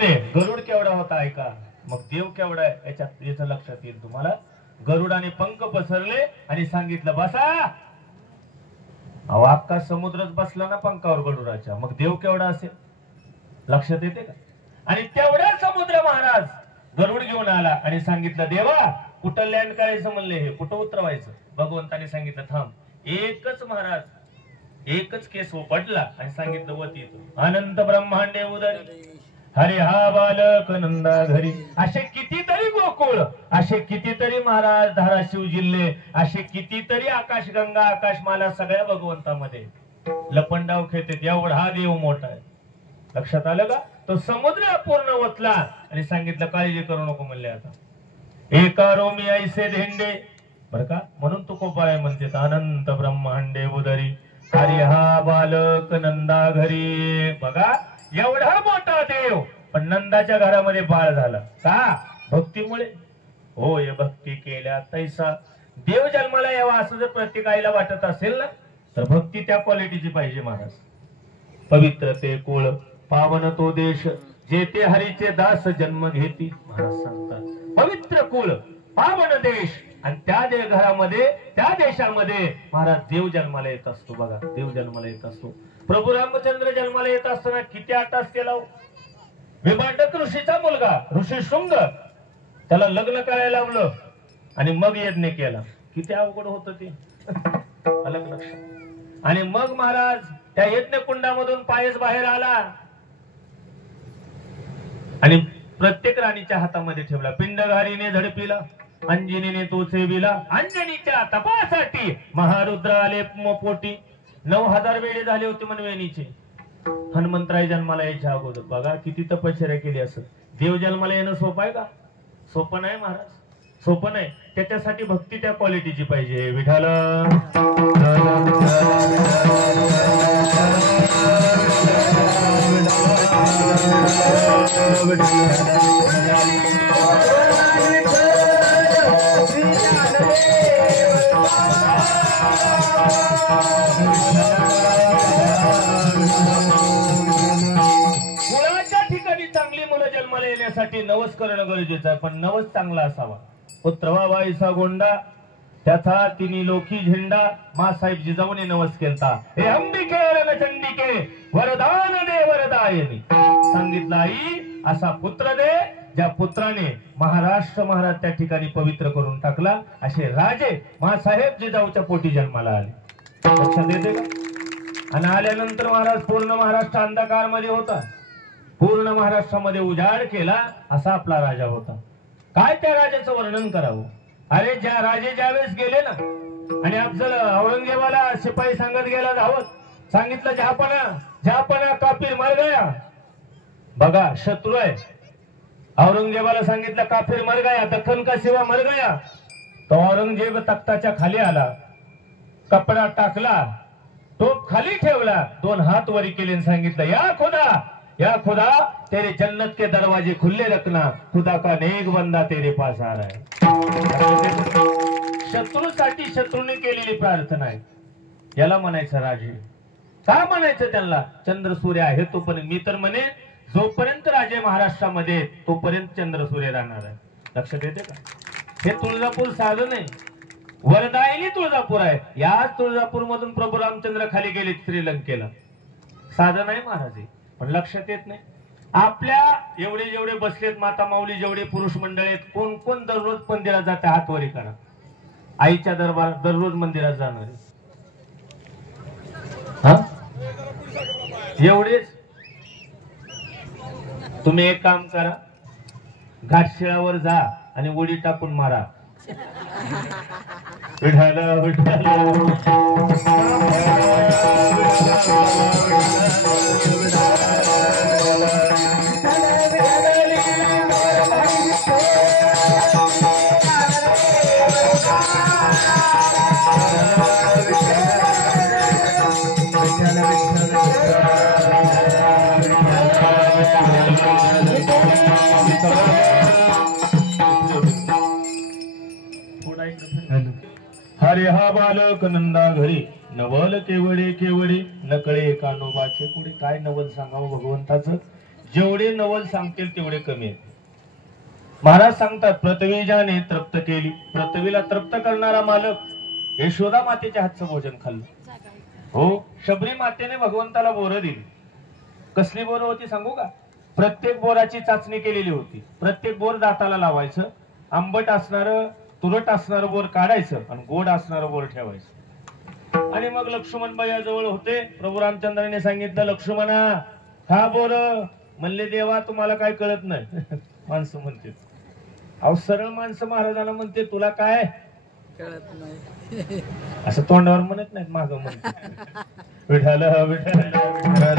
गरुड केवढा होता ऐका, मग देव केवढा आहे याचं लक्षात येईल तुम्हाला. गरुडाने पंख पसरले आणि सांगितलं बसा. अहो अख्खा समुद्रच बसला ना पंखावर गरुडाच्या, मग देव केवढा असेल लक्षात येते का? आणि तेवढ्या समुद्र महाराज गरुड घेऊन आला आणि सांगितलं देवा कुठं लँड करायचं म्हणले, हे कुठं उतरवायचं. भगवंताने सांगितलं थांब. एकच महाराज एकच केस पडला आणि सांगितलं वती अनंत ब्रह्मांडे उदरी हरे हा बालक नंदा घरी. असे कितीतरी गोकुळ, असे कितीतरी महाराज धाराशिव जिल्हे, असे कितीतरी आकाशगंगा आकाशमाला सगळ्या भगवंतामध्ये लपंडाव खेळते. एवढा हा देव मोठा आहे. लक्षात आलं का? तो समुद्र पूर्ण ओतला आणि सांगितलं काळजी करू नको म्हणले. आता एका रोमी ऐसे धेंडे बर का, म्हणून तू कोपाळे म्हणते अनंत ब्रह्मांडे उदरी हरे हा बालक नंदा घरी. बघा एवढा मोठा देव पण नंदाच्या घरामध्ये बाळ झाला का? भक्तीमुळे. होय भक्ती केल्या तैसा देव जन्माला यावा असं जर प्रत्येक आईला वाटत असेल ना तर भक्ती त्या क्वालिटीची पाहिजे महाराज. पवित्र ते कुळ पावन तो देश जेते हरीचे दास जन्म घेती. महाराज सांगतात पवित्र कुळ पावन देश आणि त्या घरामध्ये त्या देशामध्ये महाराज देव जन्माला येत असतो. बघा देव जन्माला येत असतो. प्रभू रामचंद्र जन्माला येत असताना किती आटास केला. विभाटक ऋषीचा मुलगा ऋषी शृंग त्याला लग्न करायला लावलं आणि मग यज्ञ केला. किती अवघड होत ते अलग लक्षात. आणि मग महाराज त्या यज्ञ कुंडामधून पायस बाहेर आला आणि प्रत्येक राणीच्या हातामध्ये ठेवला. पिंडघारीने झडपिला अंजनीने तो सेविला. अंजनीच्या तपासाठी महारुद्र आले पोटी. 9000 वेळे झाले होते मनवेणीचे. हनुमंतराय जन्माला यायच्या अगोदर बघा किती तपश्चर्या केली असं. देव जन्माला येणं सोपं आहे का? सोपं नाही महाराज, सोपं नाही. त्याच्यासाठी भक्ती त्या क्वालिटीची पाहिजे. विठाल मुलाच्या ठिकाणी चांगली मुलं जन्माला येण्यासाठी नवस करणं गरजेचं आहे. पण नवस चांगला असावा. पुत्र व्हावायचा गोंडा त्याचा तिन्ही लोकी झेंडा. मासाहेब जिजाऊने नवस केलता. हे अंबिके रणचंडिके वरदान दे वरदायनी. सांगितलं आई असा पुत्र दे ज्या पुत्राने महाराष्ट्र महाराज त्या ठिकाणी पवित्र करून टाकला. असे राजे मासाहेब जिजाऊच्या पोटी जन्माला आले. लक्षात येते का? आणि आल्यानंतर महाराज पूर्ण महाराष्ट्र अंधकारमध्ये होता. पूर्ण महाराष्ट्रामध्ये उजाड केला असा आपला राजा होता. काय त्या राजाचं वर्णन करावं. अरे ज्या राजे ज्यावेळेस गेले ना आणि अफजल औरंगजेबाला शिपाई सांगत गेला धावत. सांगितलं जहापना काफिर मर गया. बघा शत्रू आहे. औरंगजेबाला सांगितलं काफिर मर गया, दख्खन का शिवा मर गया. तो औरंगजेब तख्ताच्या खाली आला, कपडा टाकला, टोप खाली ठेवला, 2 हात वरी केले सांगितलं या खुदा तेरे जन्नत के दरवाजे खुले रखना. खुदा का नेक बंदा तेरे पास आ रहा है. शत्रूसाठी शत्रूने केलेली प्रार्थना आहे. याला म्हणायचं राजे. का म्हणायचं त्यांना? चंद्र सूर्य आहे तोपर्यंत. मी तर म्हणे जोपर्यंत राजे महाराष्ट्रामध्ये तोपर्यंत चंद्र सूर्य राहणार आहे. लक्षात येते का? हे तुळजापूर साधं नाही, वरदायिनी तुळजापूर आहे. याच तुळजापूर मधून प्रभू रामचंद्र खाली गेले श्रीलंकेला. साधं नाही महाराज. पण लक्षात येत नाही. आपल्या एवढे जेवढे बसलेत माता माऊली जेवढे पुरुष मंडळ आहेत कोण कोण दररोज मंदिरात जाते हातवरी करा. आईच्या दरबारात दररोज मंदिरात जाणार एवढेच. तुम्ही एक काम करा, घाटशिळावर जा आणि उडी टाकून मारा. विठाल विठाल हरे हा बालक नंदा घरी नवल केवडे केवडे नकळे कानोबाचे पुढे. काय नवल सांगावं भगवंताचं. जेवढे नवल सांगतील तेवढे कमी आहेत. महाराज सांगतात पृथ्वीजाने तृप्त केली. पृथ्वीला तृप्त करणारा मालक यशोदा मातेच्या हातचं भोजन खाल्लं. हो, शबरी मातेने भगवंताला बोरं दिली. कसली बोरं होती सांगू का? प्रत्येक बोराची चाचणी केलेली होती. प्रत्येक बोर दाताला लावायचं, आंबट असणारं तुरट असणारं बोर काढायचं आणि गोड असणारं बोर ठेवायचं. आणि मग लक्ष्मण जवळ होते. प्रभू रामचंद्राने सांगितलं, लक्ष्मणा खा बोर. म्हणले, देवा तुम्हाला काय कळत नाही. माणसं म्हणते, अहो सरळ माणसं महाराजांना म्हणते तुला काय कळत नाही, असं तोंडावर म्हणत नाहीत, माग म्हणते विठाल विठाल विठाल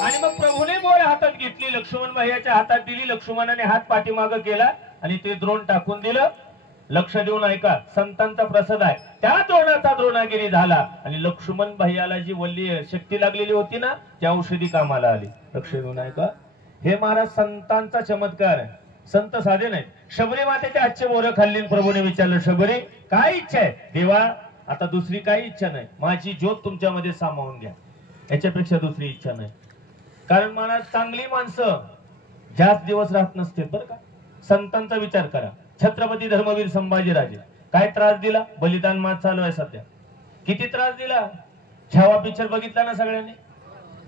आणि मग प्रभूने बोर हातात घेतली, लक्ष्मण भैयाच्या हातात दिली. लक्ष्मणाने हात पाठीमाग केला आणि ते द्रोण टाकून दिलं. लक्ष देऊन ऐका, संतांचा प्रसाद आहे. त्या द्रोणाचा द्रोणागिरी झाला आणि लक्ष्मण भैयाला जी वल्ली शक्ती लागलेली होती ना, त्या औषधी कामाला आली. लक्ष देऊन ऐका, हे महाराज संतांचा चमत्कार आहे. संत साधे नाहीत. शबरी मातेच्या हातचे बोरं खाल्ली. प्रभूने विचारलं, शबरी काय इच्छा आहे? देवा आता दुसरी काही इच्छा नाही, माझी ज्योत तुमच्यामध्ये सामावून घ्या, याच्यापेक्षा दुसरी इच्छा नाही. कारण महाराज चांगली माणसं जास्त दिवस राहत नसते बरं का. संतांचा विचार करा. छत्रपती धर्मवीर संभाजीराजे काय त्रास दिला? बलिदान मास चालू आहे सध्या. किती त्रास दिला? छावा पिक्चर बघितला ना सगळ्यांनी?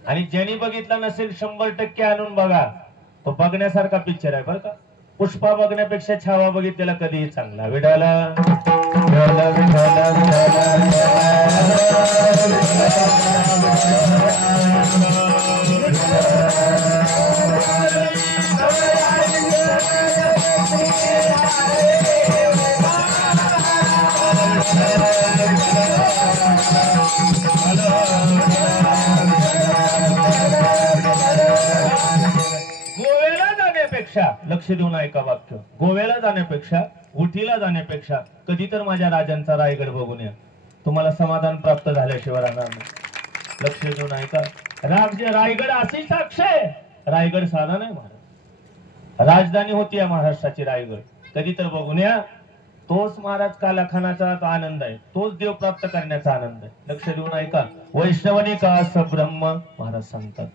आणि ज्यांनी बघितला नसेल 100% आणून बघा, तो बघण्यासारखा पिक्चर आहे बरं का. पुष्पा बघण्यापेक्षा छावा बघितलेला कधीही चांगला. विडाला गोव्याला जाण्यापेक्षा, लक्ष देऊन ऐका वाक्य, गोव्याला जाण्यापेक्षा उटीला जाण्यापेक्षा कधी तर माझ्या राजांचा रायगड बघून या. तुम्हाला समाधान प्राप्त झाल्याशिवाय राहणार नाही. लक्ष देऊन ऐका. रायगड अशी साक्ष आहे. रायगड साधा नाही महाराज, राजधानी होती या महाराष्ट्राची रायगड. कधी तर बघून या. तोच महाराज कालाखानाचा आनंद आहे, तोच देव प्राप्त करण्याचा आनंद आहे. लक्ष देऊन ऐका. वैष्णवनी का ब्रह्म महाराज सांगतात.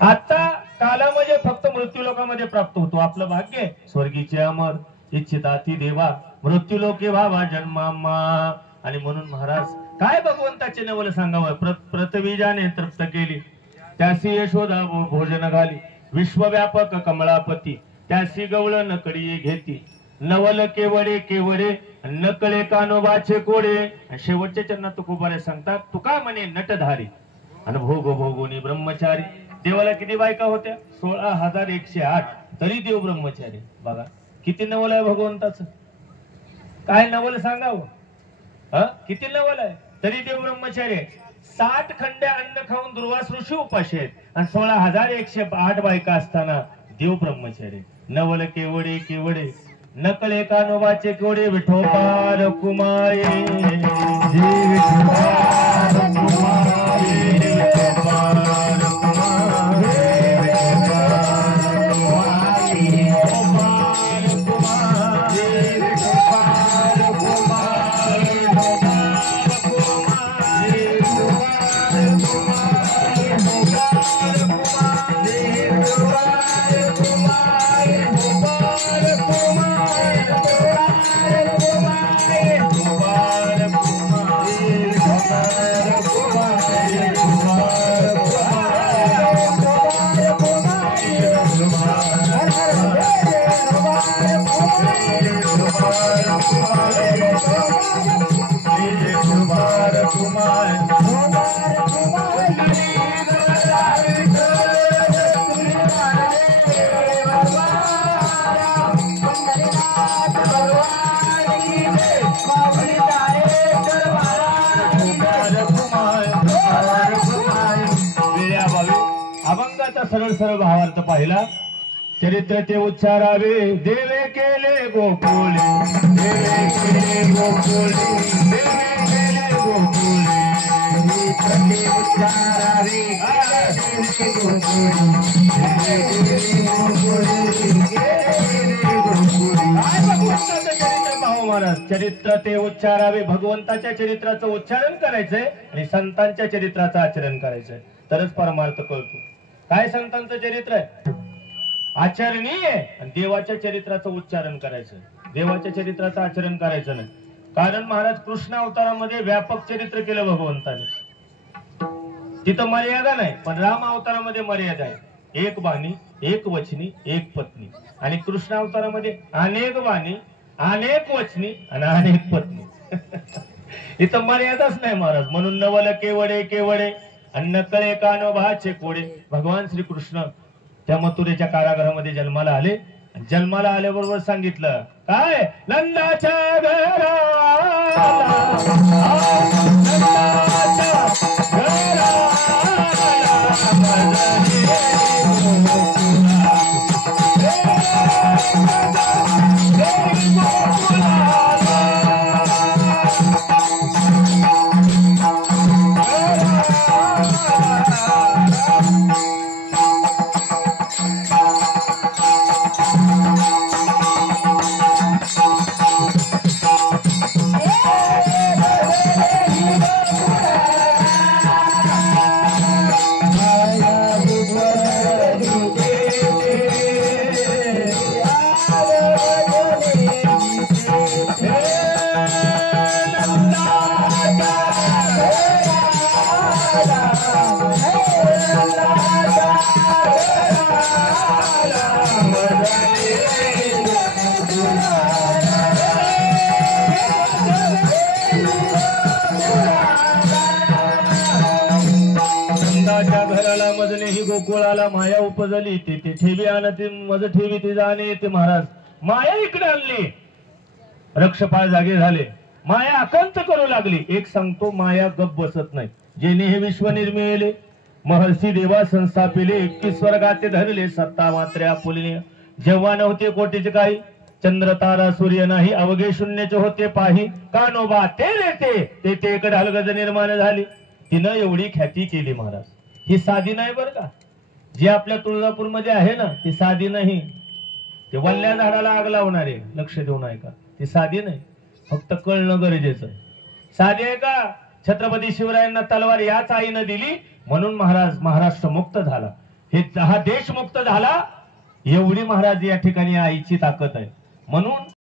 आता काला म्हणजे फक्त मृत्यू लोकांमध्ये प्राप्त होतो. आपलं भाग्य स्वर्गीचे अमर इच्छिताती देवा मृत्यू लोके व्हावा जन्मामा. आणि म्हणून महाराज काय भगवंताचे नवल सांगावं. पृथ्वीजाने तृप्त केली, त्यासी यशोदा भोजन घाली. विश्वव्यापक कमळापती, त्यासी गवळ नकडी घेती. नवल केवडे केवडे, नकळे कानोबाचे कोडे. शेवटच्या चरणात तुकोबारे सांगतात, तुका म्हणे नटधारी आणि भोग भोगोनी ब्रह्मचारी. देवाला किती बायका होत्या? 16,108. तरी देव ब्रह्मचारी. बघा किती नवल आहे भगवंताचं. काय नवल सांगावं. किती नवल आहे तरी देव ब्रह्मचारी आहे. 60 खंड्या अन्न खाऊन दुर्वास ऋषी उपाशी आहेत आणि 16,108 बायका असताना देव ब्रह्मचारी. नवल केवडे केवडे, नकळे कानोबाचे कोडे. विठोबा कुमारे सरळ सरळ भावार्थ पाहिला. चरित्र ते उच्चारावे. देवे केले गोकुळे, देवे केले गोकुळे, देवे केले गोकुळे. उच्चारावे काय भगवंताचं चरित्र पाहू महाराज चरित्र ते उच्चारावे, भगवंताच्या चरित्राचं उच्चारण करायचंय आणि संतांच्या चरित्राचं आचरण करायचंय, तरच परमार्थ कळतो. काय संतांचं चरित्र आहे? आचरणीय आहे. आणि देवाच्या चरित्राचं उच्चारण करायचं, देवाच्या चरित्राचं आचरण करायचं नाही. कारण महाराज कृष्ण अवतारामध्ये व्यापक चरित्र केलं भगवंताने, तिथं मर्यादा नाही. पण राम अवतारामध्ये मर्यादा आहे, एक बाणी, एक वचनी, एक पत्नी. आणि कृष्ण अवतारामध्ये अनेक बाणी, अनेक वचनी आणि अनेक पत्नी. इथं मर्यादाच नाही महाराज. म्हणून नवल केवडे केवडे आणि नकळे कानो भाचे कोडे. भगवान श्रीकृष्ण त्या मथुरेच्या कारागृहामध्ये जन्माला आले. जन्माला आल्याबरोबर सांगितलं काय? नंदाच्या घराला मजले ही गोकुळाला माया उपजली. ते ठेवी आणते मज ठेवी ती जाणे ते. महाराज माया इकडे आणली, रक्षपाळ जागे झाले, माया आकांत करू लागली. एक सांगतो, माया गप बसत नाही. जेणे हे विश्व निर्मिले महर्षी देवा संस्थापिले. 21 स्वर्गाते धरले सत्ता मात्रे आपुलिने. जेव्हा नव्हते कोटीचे काही, चंद्र तारा सूर्य नाही, अवघे शून्यचे होते पाही. कानोबा ते रेते ते एक ढालगज निर्माण झाली. तिनं एवढी ख्याती केली महाराज. ही साधी नाही बरं का, जी आपल्या तुळजापूरमध्ये आहे ना, ती साधी नाही. ते वल्ल्या झाडाला आग लावणारे, लक्ष देऊन ऐका, ती साधी नाही. फक्त कळणं गरजेचं आहे. साधी आहे का? छत्रपती शिवरायांना तलवार याच आईनं दिली म्हणून महाराज महाराष्ट्र मुक्त झाला, हा देश मुक्त झाला. एवढी महाराज या ठिकाणी आईची ताकद आहे. म्हणून